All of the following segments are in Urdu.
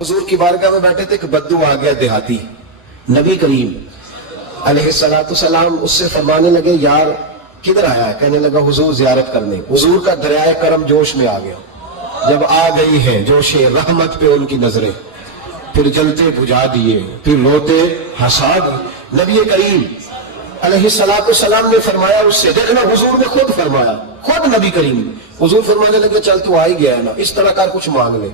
حضور کی بارگاہ میں بیٹھے تھے کہ بدو آ گیا دیہاتی، نبی کریم علیہ السلام اس سے فرمانے لگے یار کدھر آیا ہے؟ کہنے لگا حضور زیارت کرنے۔ حضور کا دریائے کرم جوش میں آ گیا، جب آ گئی ہے جوش رحمت پہ ان کی نظریں، پھر جلتے بجھا دیے، پھر روتے ہنسا دیے۔ نبی کریم علیہ السلام نے فرمایا اس سے، دیکھنا حضور نے خود فرمایا، خود نبی کریم حضور فرمانے لگے چل تو آ ہی گیا ہے نا، اس طرح کر کچھ مانگ لے،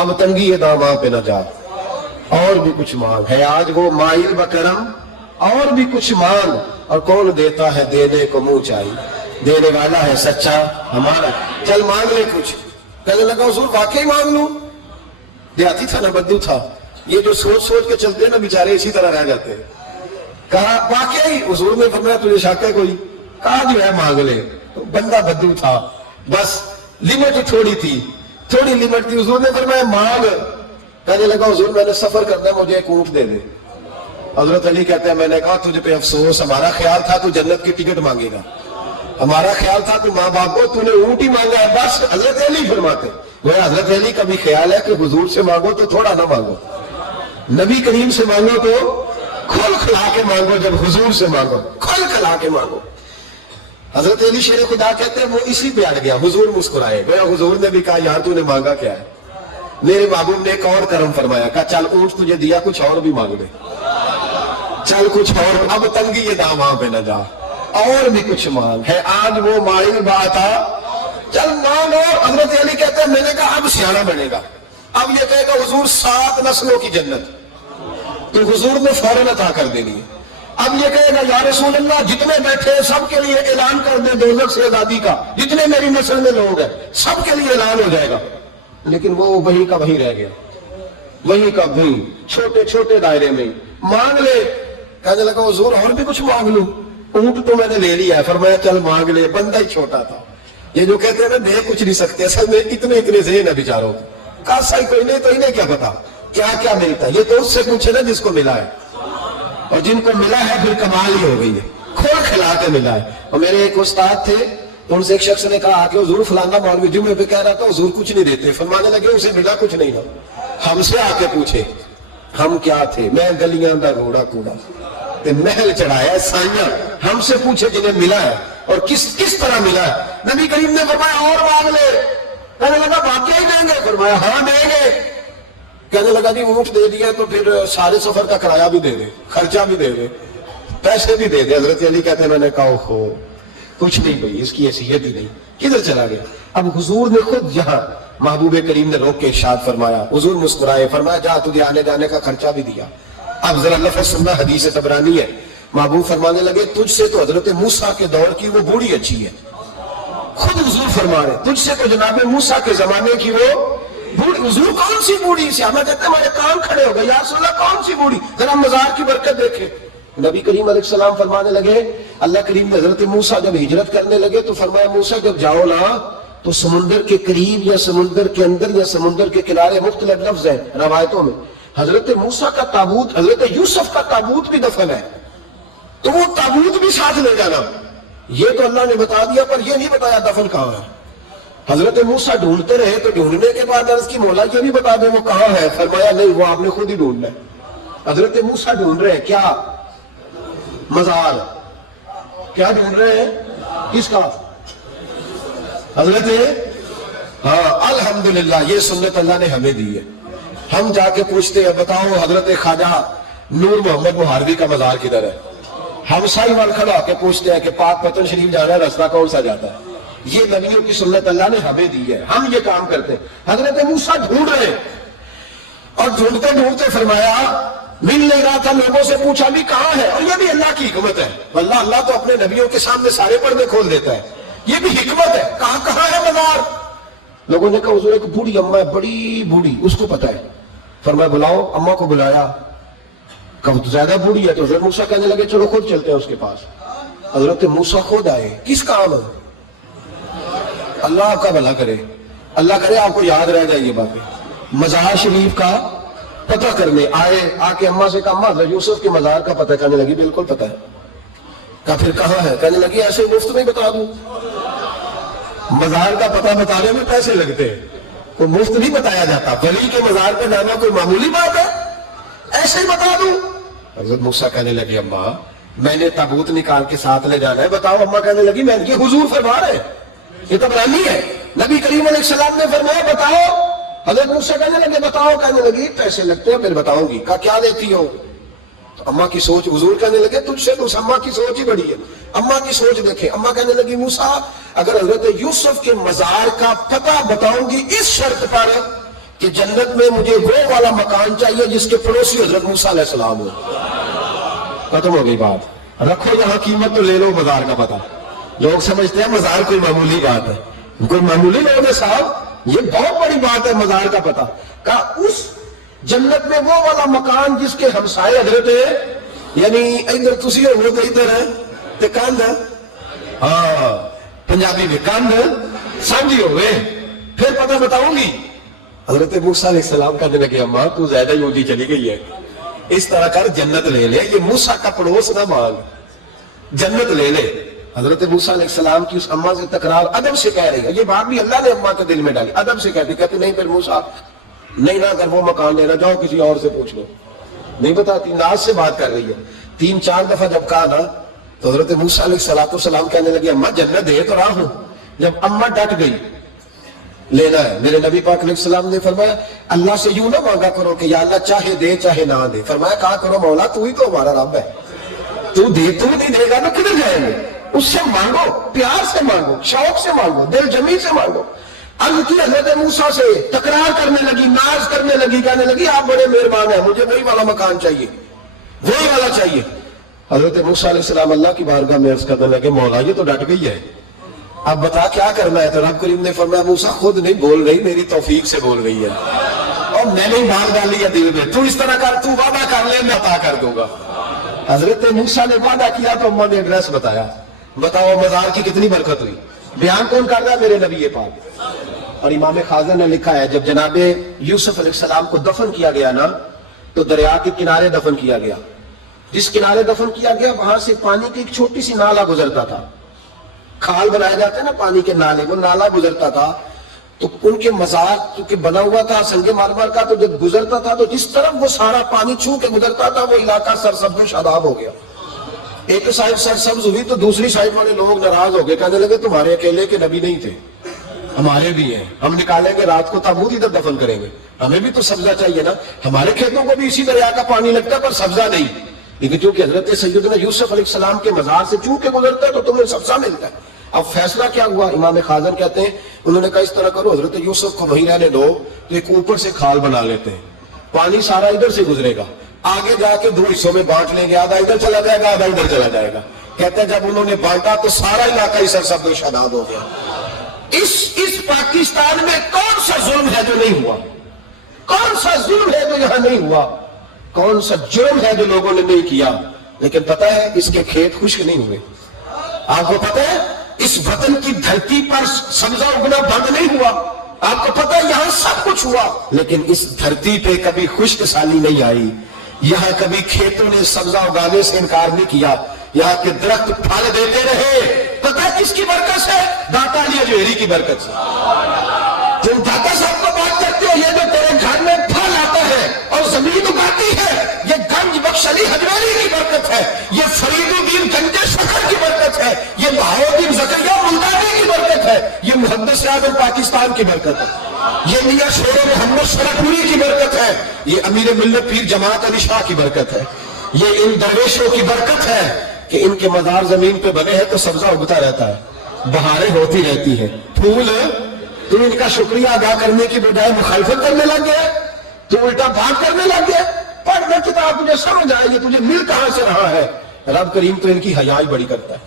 اب تنگی یہ داماں پہ نہ جا، اور بھی کچھ مانگ ہے آج وہ مائل بکرم، اور بھی کچھ مانگ، اور کون دیتا ہے دینے کو منہ چاہیے، دینے والا ہے سچا ہمارا، چل مانگ لے کچھ۔ کہنے لگا حضور واقعی مانگ لوں؟ دیہاتی تھا نا، بدو تھا، یہ جو سوچ سوچ کے چلتے نا بیچارے اسی طرح رہ جاتے ہیں۔ کہا واقعی؟ حضور نے فرمایا تجھے شک ہے کوئی؟ کہا جو ہے مانگ لے۔ بندہ بدو تھا، بس لیمٹ تھوڑی تھی، تھوڑی لیمٹ تھی، حضور نے فرمایا مانگ۔ کہنے لگا حضور میں نے سفر کرنا ہے، مجھے ایک اونٹ دے دے۔ حضرت علی کہتے ہیں میں نے کہا تجھے پہ افسوس، ہمارا خیال تھا تو جنت کی ٹکٹ مانگے گا، ہمارا خیال تھا تو ماں باپ کو، تو نے اونٹ ہی مانگا ہے بس۔ حضرت علی فرماتے وہ حضرت علی کا بھی خیال ہے کہ حضور سے مانگو تو تھوڑا نہ مانگو، نبی کریم سے مانگو تو کھل کھلا کے مانگو، جب حضور سے مانگو کھل کھلا کے مانگو۔ حضرت علی شیر خدا کہتے ہیں وہ اسی پہ اڑ گیا، حضور مسکرائے گیا، حضور نے بھی کہا یار تو نے مانگا کیا ہے؟ میرے محبوب نے ایک اور کرم فرمایا، کہا چل اونٹ تجھے دیا، کچھ اور بھی مانگ دے، چل کچھ اور، اب تنگی یہ داماں پہ نہ جا، اور بھی کچھ مانگ ہے آج وہ مائل بات آ، چل مانگ۔ اور حضرت علی کہتے ہیں میں نے کہا اب سیانا بنے گا، اب یہ کہے گا حضور 7 نسلوں کی جنت، تو حضور نے فوراً عطا کر دینی ہے۔ اب یہ کہے گا یا رسول اللہ جتنے بیٹھے سب کے لیے اعلان کر دیں دوزخ سے آزادی کا، جتنے میری نسل میں لوگ ہیں سب کے لیے اعلان ہو جائے گا، لیکن وہ وہی کا وہی رہ گیا، وہی کا وہی، چھوٹے چھوٹے دائرے میں مانگ لے۔ کہنے لگا حضور اور بھی کچھ مانگ لوں؟ اونٹ تو میں نے لے لیا ہے، فرمایا چل مانگ لے، بندہ ہی چھوٹا تھا، یہ جو کہتے ہیں نا دے کچھ نہیں سکتے، اصل میں اتنے ذہن ہے بیچاروں کا، صحیح کوئی نہیں تو انہیں کیا پتا کیا کیا ملتا ہے، یہ تو اس سے پوچھے نا جس کو ملا ہے، اور جن کو ملا ہے پھر کمال ہی ہو گئی ہے، کھول کھلا کے ملا ہے۔ اور میرے ایک استاد تھے، ان سے ایک شخص نے کہا کہ حضور فلانا مولوی جمعے پہ کہہ رہا تھا حضور کچھ نہیں دیتے، فرمانے لگے اسے ملا کچھ نہیں نا، ہم سے آ کے پوچھے ہم کیا تھے، میں گلیاں دا روڑا کوڑا تے محل چڑھایا سائیاں، ہم سے پوچھے جنہیں ملا ہے اور کس طرح ملا ہے۔ نبی کریم نے فرمایا اور مانگ لے۔ کہنے لگا واقعی دیں گے؟ فرمایا ہاں دیں گے۔ کہنے لگا جی اونٹ دے دیا تو پھر سارے سفر کا کرایہ بھی دے دے، خرچہ بھی دے دے، پیسے بھی دے دے۔ حضرت علی کہتے ہیں میں نے کہا ہو کچھ نہیں بھئی، اس کی حیثیت ہی نہیں، کدھر چلا گیا؟ اب حضور نے خود یہاں محبوب کریم نے روک کے ارشاد فرمایا، حضور مسکرائے، فرمایا جا تجھے آنے جانے کا خرچہ بھی دیا۔ اب ذرا لفظ سننا، حدیث طبرانی ہے، محبوب فرمانے لگے تجھ سے تو حضرت موسیٰ کے دور کی وہ بوڑھی اچھی ہے، خود حضور فرما رہے تجھ سے تو جناب موسیٰ کے زمانے کی وہ بوڑھی۔ حضور کون سی بوڑھی؟ صحابہ کہتے ہیں ہمارے کان کھڑے ہو گئے، یا رسول اللہ کون سی بوڑھی؟ ذرا مزار کی برکت دیکھیں۔ نبی کریم علیہ السلام فرمانے لگے، اللہ کریم نے حضرت موسیٰ جب ہجرت کرنے لگے تو فرمایا موسیٰ جب جاؤ نا تو سمندر کے قریب یا سمندر کے اندر یا سمندر کے کنارے، مختلف لفظ ہیں روایتوں میں، حضرت موسیٰ کا تابوت، حضرت یوسف کا تابوت بھی دفن ہے، تو وہ تابوت بھی ساتھ لے جانا۔ یہ تو اللہ نے بتا دیا پر یہ نہیں بتایا دفن کہاں ہے۔ حضرت موسیٰ ڈھونڈتے رہے تو ڈھونڈنے کے بعد عرض کی مولا یہ بھی بتا دیں وہ کہاں ہے؟ فرمایا نہیں، وہ آپ نے خود ہی ڈھونڈنا ہے۔ حضرت موسیٰ ڈھونڈ رہے ہیں کیا؟ مزار۔ کیا ڈھونڈ رہے ہیں؟ کس کا؟ حضرت ہاں الحمدللہ، یہ سنت اللہ نے ہمیں دی ہے۔ ہم جا کے پوچھتے ہیں بتاؤ حضرت خواجہ نور محمد مہاروی کا مزار کدھر ہے؟ ہم سائی وال کھڑا کے پوچھتے ہیں کہ پاک پتن شریف جانا ہے، راستہ کون سا جاتا ہے؟ یہ نبیوں کی سنت اللہ نے ہمیں دی ہے، ہم یہ کام کرتے ہیں۔ حضرت موسیٰ ڈھونڈ رہے اور ڈھونڈتے ڈھونڈتے فرمایا مل نہیں رہا تھا، لوگوں سے پوچھا بھی کہاں ہے، اور یہ بھی اللہ کی حکمت ہے، اللہ تو اپنے نبیوں کے سامنے سارے پردے کھول دیتا ہے، یہ بھی حکمت ہے۔ کہاں ہے مزار؟ لوگوں نے کہا حضور ایک بوڑھی اماں ہے، بڑی بوڑھی، اس کو پتا ہے۔ فرمایا بلاؤ، اماں کو بلایا، کہا زیادہ بوڑھی ہے تو حضرت موسیٰ کہنے لگے چلو خود چلتے ہیں اس کے پاس۔ حضرت موسیٰ خود آئے، کس کام ہے؟ اللہ آپ کا بھلا کرے، اللہ کرے آپ کو یاد رہ جائے یہ باتیں۔ مزار شریف کا پتہ کرنے آئے، آ کے اماں سے کہا اماں حضرت یوسف کے مزار کا پتہ؟ کہنے لگی بالکل پتہ ہے۔ کہا پھر کہاں ہے؟ کہنے لگی ایسے مفت نہیں بتا دوں، مزار کا پتہ بتانے میں پیسے لگتے ہیں، کوئی مفت نہیں بتایا جاتا. ولی کے مزار پہ جانا کوئی معمولی بات ہے؟ ایسے ہی بتا دوں. حضرت موسیٰ کہنے لگے اماں میں نے تابوت نکال کے ساتھ لے جانا ہے. بتاؤ. اماں کہنے لگی میں یہ حضور فرما رہے ہیں, یہ طبرانی ہے. نبی کریم علیہ السلام نے فرمایا بتاؤ. حضرت موسیٰ کہنے لگے بتاؤ. کہنے لگی پیسے لگتے ہیں پھر بتاؤں گی. کہا کیا دیتی ہو؟ تو اماں کی سوچ, حضور کہنے لگے تجھ سے تو اماں کی سوچ ہی بڑی ہے. اماں کی سوچ دیکھیں. اماں کہنے لگی موسیٰ اگر حضرت یوسف کے مزار کا پتہ بتاؤں گی اس شرط پر کہ جنت میں مجھے وہ والا مکان چاہیے جس کے پڑوسی حضرت موسیٰ علیہ السلام ہو. ختم ہو گئی بات. رکھو یہاں قیمت تو لے لو مزار کا پتہ. لوگ سمجھتے ہیں مزار کوئی معمولی بات ہے. کوئی معمولی لوگ ہے صاحب, یہ بہت بڑی بات ہے مزار کا پتہ. کہا اس جنت میں وہ والا مکان جس کے ہمسائے حضرت ہے, یعنی ادھر تسی ہو وہ تو ادھر ہے تے کاند ہے. ہاں پنجابی میں کاند سمجھی ہوئے. پھر پتہ بتاؤں گی. حضرت موسیٰ علیہ السلام کہنے لگے اماں تو زیادہ یہودی چلی گئی ہے, اس طرح کر جنت لے لے. یہ موسیٰ کا پڑوس نہ مانگ, جنت لے لے. حضرت موسیٰ علیہ السلام کی اس اماں سے تکرار ادب سے کہہ رہی ہے. یہ بات بھی اللہ نے اماں کے دل میں ڈالی. ادب سے کہتی نہیں پھر موسیٰ نہیں نہ اگر وہ مکان لینا جاؤ کسی اور سے پوچھ لو. نہیں بتاتی, ناز سے بات کر رہی ہے. 3-4 دفعہ جب کہا نا تو حضرت موسیٰ علیہ السلام کہنے لگے اماں جنت دے تو رہا ہوں. جب اماں ڈٹ گئی لینا ہے, میرے نبی پاک علیہ السلام نے فرمایا اللہ سے یوں نہ مانگا کرو کہ یا اللہ چاہے دے چاہے نہ دے. فرمایا کہا کرو مولا تو ہی تو ہمارا رب ہے, تو دے تو نہیں دے گا تو کدھر جائیں گے. اس سے مانگو, پیار سے مانگو, شوق سے مانگو, دل جمی سے مانگو. عرض کی حضرت موسیٰ سے تکرار کرنے لگی, ناز کرنے لگی, کہنے لگی آپ بڑے مہربان ہیں, مجھے وہی والا مکان چاہیے, وہی والا چاہیے. حضرت موسیٰ علیہ السلام اللہ کی بارگاہ میں عرض کرنے لگے مولا یہ تو ڈٹ گئی ہے, اب بتا کیا کرنا ہے. تو رب کریم نے فرمایا موسیٰ خود نہیں بول رہی, میری توفیق سے بول رہی ہے, اور میں نے بات ڈالی ہے دل میں. تو اس طرح کر, تو وعدہ کر لے میں عطا کر دوں گا. حضرت موسیٰ نے وعدہ کیا تو اماں نے ایڈریس بتایا. بتاؤ مزار کی کتنی برکت ہوئی. بیان کون کر رہا ہے؟ میرے نبی پاک. اور امام خازن نے لکھا ہے جب جناب یوسف علیہ السلام کو دفن کیا گیا نا تو دریا کے کنارے دفن کیا گیا. جس کنارے دفن کیا گیا وہاں سے پانی کی ایک چھوٹی سی نالا گزرتا تھا. کھال بنائے جاتے ہیں نا پانی کے نالے, وہ نالا گزرتا تھا. تو ان کے مزار چونکہ بنا ہوا تھا سنگ مرمر کا, تو جب گزرتا تھا تو جس طرف وہ سارا پانی چھو کے گزرتا تھا وہ علاقہ سرسبز و شاداب ہو گیا. ایک سائڈ سرسبز ہوئی تو دوسری سائڈ والے لوگ ناراض ہو گئے, کہنے لگے تمہارے اکیلے کے نبی نہیں تھے, ہمارے بھی ہیں, ہم نکالیں گے رات کو تابوت ادھر دفن کریں گے, ہمیں بھی تو سبزہ چاہیے نا. ہمارے کھیتوں کو بھی اسی دریا کا پانی لگتا ہے پر سبزہ نہیں, لیکن چونکہ حضرت سیدنا یوسف علیہ السلام کے مزار سے چو کے گزرتا ہے تو تمہیں سبزہ ملتا ہے. اب فیصلہ کیا ہوا؟ امام خازن کہتے ہیں انہوں نے کہا اس طرح کرو حضرت یوسف کو وہیں رہنے دو, تو ایک اوپر سے کھال بنا لیتے ہیں, پانی سارا ادھر سے گزرے گا, آگے جا کے 2 حصوں میں بانٹ لیں گے, آدھا ادھر چلا جائے گا آدھا ادھر چلا جائے گا. کہتے ہیں جب انہوں نے بانٹا تو سارا علاقہ ہی سرسبز و شاداب ہو گیا. اس پاکستان میں کون سا ظلم ہے جو نہیں ہوا؟ کون سا ظلم ہے جو یہاں نہیں ہوا؟ کون سا جرم ہے جو لوگوں نے نہیں کیا؟ لیکن پتہ ہے اس کے کھیت خشک نہیں ہوئے. آپ کو پتہ ہے اس وطن کی دھرتی پر سبزہ اگنا بند نہیں ہوا. آپ کو پتہ ہے یہاں سب کچھ ہوا, لیکن اس دھرتی پہ کبھی خشک سالی نہیں آئی. یہاں کبھی کھیتوں نے سبزہ اگانے سے انکار نہیں کیا, یہاں کے درخت پھل دیتے رہے. پتہ ہے کس کی برکت سے؟ داتا علی جوہری کی برکت سے. تم داتا صاحب کو بات کرتے ہو, یہ جو تیرے گھر میں پھل آتا ہے اور زمین اگاتی ہے, یہ گنج بخش علی حجویری کی برکت ہے, یہ فرید الدین گنج شکر کی برکت ہے, یہ بہاؤالدین زکریا ملتانی کی برکت ہے, یہ محدث اعظم پاکستان کی برکت ہے, یہ میاں شیر محمد شرفپوری کی برکت ہے, یہ امیر ملت پیر جماعت علی شاہ کی برکت ہے, یہ ان درویشوں کی برکت ہے کہ ان کے مزار زمین پہ بنے ہیں تو سبزہ اگتا رہتا ہے, بہاریں ہوتی رہتی ہیں, پھول. تو ان کا شکریہ ادا کرنے کی بجائے مخالفت کرنے لگ گیا, تو الٹا بھاگ کرنے لگ گیا. پڑھ دے کتاب تجھے سمجھ آئے گی تجھے مل کہاں سے رہا ہے. رب کریم تو ان کی حیا ہی بڑی کرتا ہے.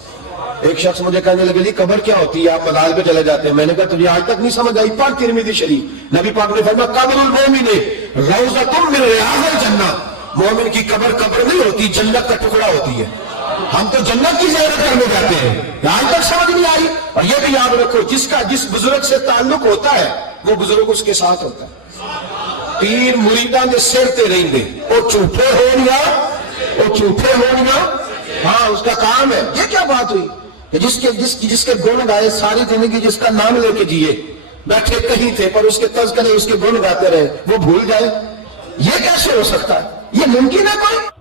ایک شخص مجھے کہنے لگے جی قبر کیا ہوتی ہے, آپ مزار پہ چلے جاتے ہیں. میں نے کہا تجھے آج تک نہیں سمجھ آئی؟ پڑھ ترمذی شریف, نبی پاک نے فرمایا قبر المومن روضۃ من ریاض الجنہ. مومن کی قبر قبر نہیں ہوتی, جنت کا ٹکڑا ہوتی ہے. ہم تو جنت کی زیارت کرنے جاتے ہیں, آج تک سمجھ نہیں آئی. اور یہ بھی یاد رکھو جس بزرگ سے تعلق ہوتا ہے وہ بزرگ اس کے ساتھ ہوتا ہے. پیر مریداں دے سر تے رہندے, او جھوٹے ہونگا, ہاں اس کا کام ہے. یہ کیا بات ہوئی کہ جس کے گن گائے ساری زندگی جس کا نام لے کے جیے, بیٹھے کہیں تھے پر اس کے تذکرے اس کے گن گاتے رہے، وہ بھول جائے؟ یہ کیسے ہو سکتا ہے؟ یہ ممکن ہے کوئی؟